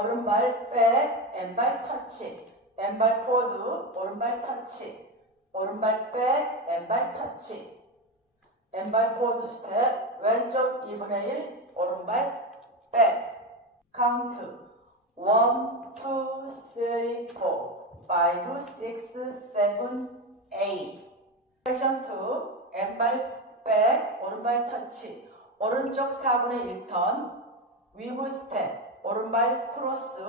오른발 백, 왼발 터치. 왼발 포드, 오른발 터치. 오른발 백, 왼발 터치. 왼발 포드 스텝, 왼쪽 2분의 1, 오른발 백. 카운트. 1, 2, 3, 4, 5, 6, 7, 8. 섹션 2, 왼발 백, 오른발 터치. 오른쪽 4분의 1턴, 위브 스텝, 오른발 크로스,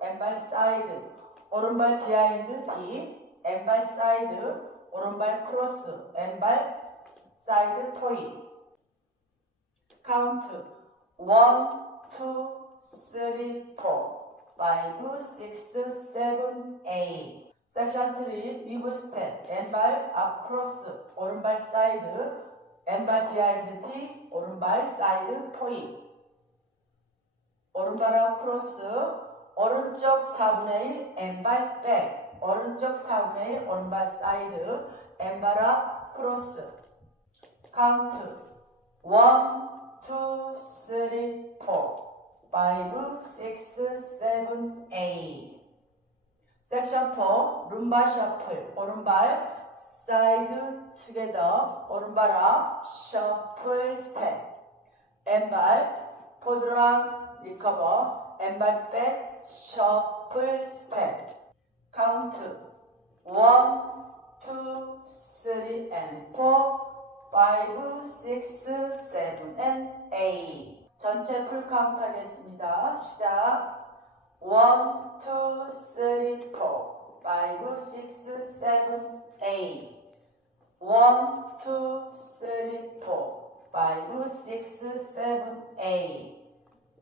왼발 사이드, 오른발 비하인드 D, 왼발 사이드, 오른발 크로스, 왼발 사이드 토이. 카운트 1, 2, 3, 4, 5, 6, 7, 8. 섹션 3 위브 스텝, 왼발 앞 크로스, 오른발 사이드, 왼발 비하인드 T, 오른발 사이드 토이. 오른발 앞 크로스, 오른쪽 4분의 1, 왼발 백, 오른쪽 4분의 1, 오른발 사이드, 앞 크로스. 카운트 1, 2, 3, 4, 5, 6, 7, 8. 섹션 4, 룸바 셔플, 오른발 사이드 투게더, 오른발 앞 셔플 스텝, 왼발 포드랑 리커버, 왼발 백 셔플 스텝. 카운트 1, 2, 3 and 4, 5, 6, 7 and 8. 전체 풀 카운트 하겠습니다. 시작. 1, 2, 3, 4, 5, 6, 7, 8. 1, 2, 3, 4, 5, 6, 7, 8.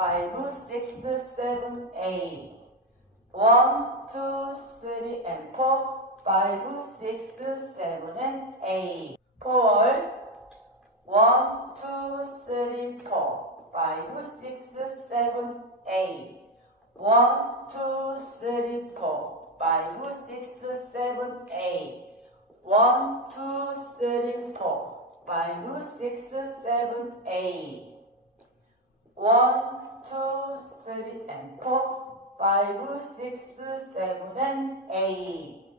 five, six, seven, eight. One, two, three, and four, five, six, seven, and eight. Four. One, two, three, four, five, six, seven, eight. One, two, three, four, five, six, seven, eight. One, two, three, four, five, six, seven, eight. One, two, three, and four, five, six, seven, and eight.